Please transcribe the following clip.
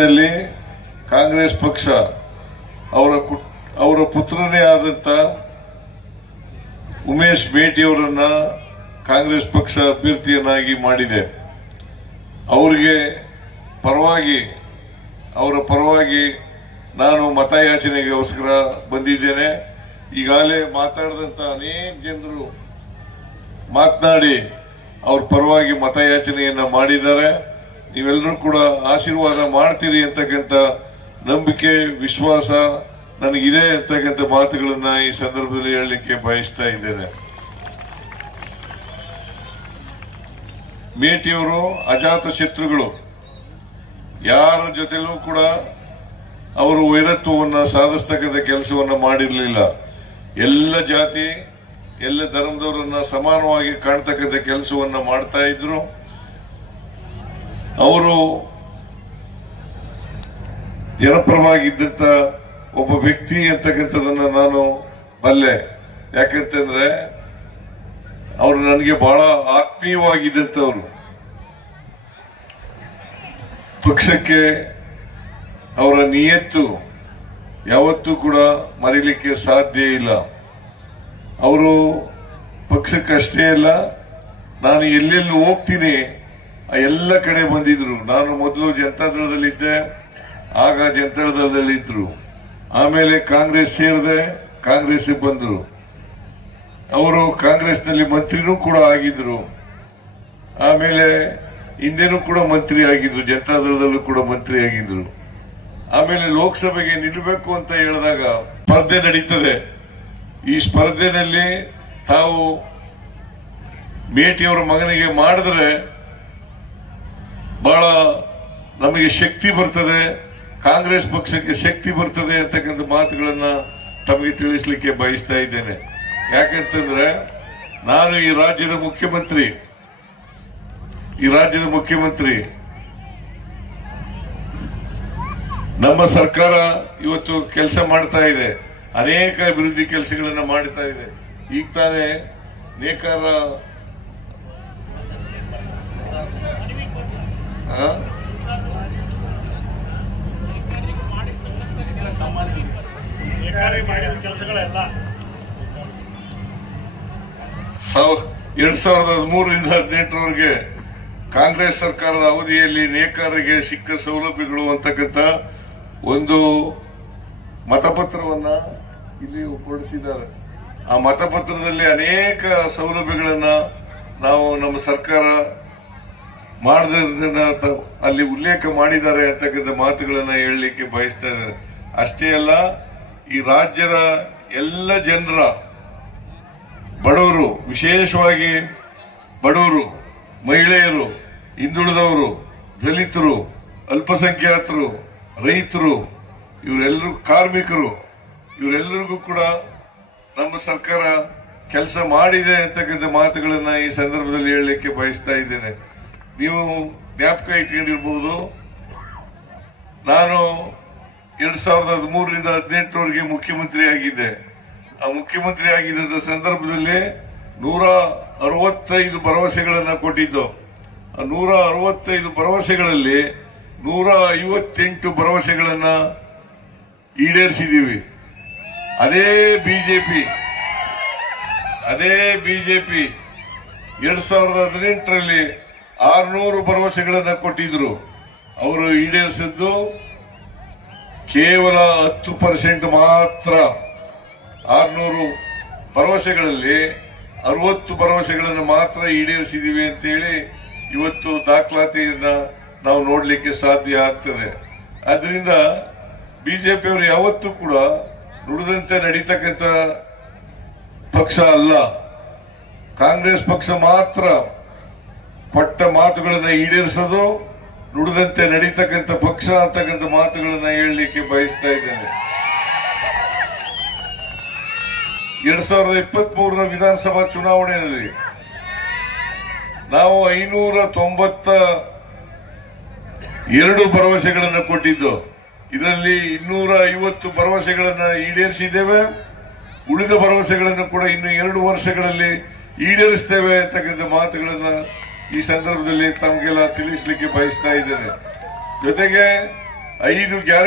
ನಲ್ಲಿ ಕಾಂಗ್ರೆಸ್ ಪಕ್ಷ ಅವರ ಪುತ್ರನೇ ಆದಂತ ಉಮೇಶ್ ಮೇಟಿಯವರನ್ನ ಕಾಂಗ್ರೆಸ್ ಪಕ್ಷ ಅಭ್ಯರ್ಥಿಯನ್ನಾಗಿ ಮಾಡಿದೆ. ಅವರ ಪರವಾಗಿ ನಾನು ಮತಯಾಚನೆಗೋಸ್ಕರ ಬಂದಿದ್ದೇನೆ. ಈಗಾಗಲೇ ಮಾತಾಡಿದಂತ ಅನೇಕ ಜನರು ಮಾತನಾಡಿ ಅವ್ರ ಪರವಾಗಿ ಮತಯಾಚನೆಯನ್ನ ಮಾಡಿದ್ದಾರೆ. ನೀವೆಲ್ಲರೂ ಕೂಡ ಆಶೀರ್ವಾದ ಮಾಡ್ತೀರಿ ಅಂತಕ್ಕಂಥ ನಂಬಿಕೆ ವಿಶ್ವಾಸ ನನಗಿದೆ ಅಂತಕ್ಕಂಥ ಮಾತುಗಳನ್ನ ಈ ಸಂದರ್ಭದಲ್ಲಿ ಹೇಳಲಿಕ್ಕೆ ಬಯಸ್ತಾ ಇದ್ದೇನೆ. ಮೇಟಿಯವರು ಅಜಾತ ಶತ್ರುಗಳು, ಯಾರ ಜೊತೆಲೂ ಕೂಡ ಅವರು ವೈರತ್ವವನ್ನ ಸಾಧಿಸ್ತಕ್ಕಂಥ ಕೆಲಸವನ್ನ ಮಾಡಿರಲಿಲ್ಲ. ಎಲ್ಲ ಜಾತಿ ಎಲ್ಲ ಧರ್ಮದವರನ್ನ ಸಮಾನವಾಗಿ ಕಾಣ್ತಕ್ಕಂಥ ಕೆಲಸವನ್ನ ಮಾಡ್ತಾ ಇದ್ರು. ಅವರು ಜನಪರವಾಗಿದ್ದಂತ ಒಬ್ಬ ವ್ಯಕ್ತಿ ಅಂತಕ್ಕಂಥದನ್ನ ನಾನು ಬಲ್ಲೆ. ಯಾಕಂತಂದ್ರೆ ಅವರು ನನಗೆ ಬಹಳ ಆತ್ಮೀಯವಾಗಿದ್ದಂಥವ್ರು. ಪಕ್ಷಕ್ಕೆ ಅವರ ನಿಯತ್ತು ಯಾವತ್ತೂ ಕೂಡ ಮರೀಲಿಕ್ಕೆ ಸಾಧ್ಯ ಇಲ್ಲ. ಅವರು ಪಕ್ಷಕ್ಕಷ್ಟೇ ಅಲ್ಲ, ನಾನು ಎಲ್ಲೆಲ್ಲಿ ಹೋಗ್ತೀನಿ ಎಲ್ಲ ಕಡೆ ಬಂದಿದ್ರು. ನಾನು ಮೊದಲು ಜನತಾದಳದಲ್ಲಿದ್ದೆ, ಆಗ ಜನತಾದಳದಲ್ಲಿದ್ರು. ಆಮೇಲೆ ಕಾಂಗ್ರೆಸ್ ಸೇರಿದೆ, ಕಾಂಗ್ರೆಸ್ ಬಂದ್ರು. ಅವರು ಕಾಂಗ್ರೆಸ್ನಲ್ಲಿ ಮಂತ್ರಿನೂ ಕೂಡ ಆಗಿದ್ರು. ಆಮೇಲೆ ಹಿಂದೆನೂ ಕೂಡ ಮಂತ್ರಿ ಆಗಿದ್ರು, ಜನತಾದಳದಲ್ಲೂ ಕೂಡ ಮಂತ್ರಿ ಆಗಿದ್ರು. ಆಮೇಲೆ ಲೋಕಸಭೆಗೆ ನಿಲ್ಲಬೇಕು ಅಂತ ಹೇಳಿದಾಗ ಸ್ಪರ್ಧೆ ನಡೀತದೆ. ಈ ಸ್ಪರ್ಧೆನಲ್ಲಿ ತಾವು ಮೇಟಿಯವರ ಮಗನಿಗೆ ಮಾಡಿದ್ರೆ ಬಹಳ ನಮಗೆ ಶಕ್ತಿ ಬರ್ತದೆ, ಕಾಂಗ್ರೆಸ್ ಪಕ್ಷಕ್ಕೆ ಶಕ್ತಿ ಬರ್ತದೆ ಅಂತಕ್ಕಂಥ ಮಾತುಗಳನ್ನ ತಮಗೆ ತಿಳಿಸಲಿಕ್ಕೆ ಬಯಸ್ತಾ ಇದ್ದೇನೆ. ಯಾಕಂತಂದ್ರೆ ನಾನು ಈ ರಾಜ್ಯದ ಮುಖ್ಯಮಂತ್ರಿ, ನಮ್ಮ ಸರ್ಕಾರ ಇವತ್ತು ಕೆಲಸ ಮಾಡ್ತಾ ಇದೆ, ಅನೇಕ ಅಭಿವೃದ್ಧಿ ಕೆಲಸಗಳನ್ನ ಮಾಡ್ತಾ ಇದೆ. ಈಗ ತಾನೇ ನೇಕಾರ ಎರಡ್ 2013ರಿಂದ 2018ರವರೆಗೆ ಕಾಂಗ್ರೆಸ್ ಸರ್ಕಾರದ ಅವಧಿಯಲ್ಲಿ ನೇಕಾರರಿಗೆ ಸಿಕ್ಕ ಸೌಲಭ್ಯಗಳು ಅಂತಕ್ಕಂಥ ಒಂದು ಮತಪತ್ರವನ್ನ ಇಲ್ಲಿ ಹೊರಡಿಸಿದ್ದಾರೆ. ಆ ಮತಪತ್ರದಲ್ಲಿ ಅನೇಕ ಸೌಲಭ್ಯಗಳನ್ನ ನಾವು ನಮ್ಮ ಸರ್ಕಾರ ಮಾಡದನ್ನ ಅಲ್ಲಿ ಉಲ್ಲೇಖ ಮಾಡಿದ್ದಾರೆ ಅಂತಕ್ಕಂಥ ಮಾತುಗಳನ್ನ ಹೇಳಲಿಕ್ಕೆ ಬಯಸ್ತಾ ಇದ್ದಾರೆ. ಅಷ್ಟೇ ಅಲ್ಲ, ಈ ರಾಜ್ಯದ ಎಲ್ಲ ಜನರ ಬಡವರು, ವಿಶೇಷವಾಗಿ ಬಡವರು, ಮಹಿಳೆಯರು, ಹಿಂದುಳಿದವರು, ದಲಿತರು, ಅಲ್ಪಸಂಖ್ಯಾತರು, ರೈತರು, ಇವರೆಲ್ಲರೂ ಕಾರ್ಮಿಕರು, ಇವರೆಲ್ಲರಿಗೂ ಕೂಡ ನಮ್ಮ ಸರ್ಕಾರ ಕೆಲಸ ಮಾಡಿದೆ ಅಂತಕ್ಕಂಥ ಮಾತುಗಳನ್ನ ಈ ಸಂದರ್ಭದಲ್ಲಿ ಹೇಳಲಿಕ್ಕೆ ಬಯಸ್ತಾ ಇದ್ದೇನೆ. ನೀವು ಜ್ಞಾಪಕ ಇಟ್ಕೊಂಡಿರ್ಬಹುದು, ನಾನು 2013ರಿಂದ 2018ರವರೆಗೆ ಮುಖ್ಯಮಂತ್ರಿ ಆಗಿದ್ದೆ. ಆ ಮುಖ್ಯಮಂತ್ರಿ ಆಗಿದ್ದ ಸಂದರ್ಭದಲ್ಲಿ 165 ಭರವಸೆಗಳನ್ನ ಕೊಟ್ಟಿದ್ದು. ಆ 165 ಭರವಸೆಗಳಲ್ಲಿ 158 ಭರವಸೆಗಳನ್ನ ಈಡೇರಿಸಿದ್ದೀವಿ. ಅದೇ ಬಿಜೆಪಿ 2018ರಲ್ಲಿ 600 ಭರವಸೆಗಳನ್ನ ಕೊಟ್ಟಿದ್ರು. ಅವರು ಈಡೇರಿಸಿದ್ದು ಕೇವಲ 10% ಮಾತ್ರ. 600 ಭರವಸೆಗಳಲ್ಲಿ 60 ಭರವಸೆಗಳನ್ನು ಮಾತ್ರ ಈಡೇರಿಸಿದೀವಿ ಅಂತೇಳಿ ಇವತ್ತು ದಾಖಲಾತಿಯನ್ನ ನಾವು ನೋಡ್ಲಿಕ್ಕೆ ಸಾಧ್ಯ ಆಗ್ತದೆ. ಆದ್ರಿಂದ ಬಿಜೆಪಿಯವರು ಯಾವತ್ತೂ ಕೂಡ ನುಡಿದಂತೆ ನಡೀತಕ್ಕಂಥ ಪಕ್ಷ ಅಲ್ಲ. ಕಾಂಗ್ರೆಸ್ ಪಕ್ಷ ಮಾತ್ರ ಕೊಟ್ಟ ಮಾತುಗಳನ್ನ ಈಡೇರಿಸೋದು, ನುಡಿದಂತೆ ನಡೀತಕ್ಕಂಥ ಪಕ್ಷ ಅಂತಕ್ಕಂಥ ಮಾತುಗಳನ್ನ ಹೇಳಲಿಕ್ಕೆ ಬಯಸ್ತಾ ಇದ್ದೇನೆ. 2023ರ ವಿಧಾನಸಭಾ ಚುನಾವಣೆಯಲ್ಲಿ ನಾವು 592 ಭರವಸೆಗಳನ್ನು ಕೊಟ್ಟಿದ್ದು. ಇದರಲ್ಲಿ 250 ಭರವಸೆಗಳನ್ನ ಈಡೇರಿಸಿದ್ದೇವೆ. ಉಳಿದ ಭರವಸೆಗಳನ್ನು ಕೂಡ ಇನ್ನು 2 ವರ್ಷಗಳಲ್ಲಿ ಈಡೇರಿಸ್ತೇವೆ ಅಂತಕ್ಕಂಥ ಮಾತುಗಳನ್ನ ಈ ಸಂದರ್ಭದಲ್ಲಿ ತಮಗೆಲ್ಲ ತಿಳಿಸಲಿಕ್ಕೆ ಬಯಸ್ತಾ ಇದ್ದೇನೆ. ಜೊತೆಗೆ 5 ಗ್ಯಾರಂಟಿ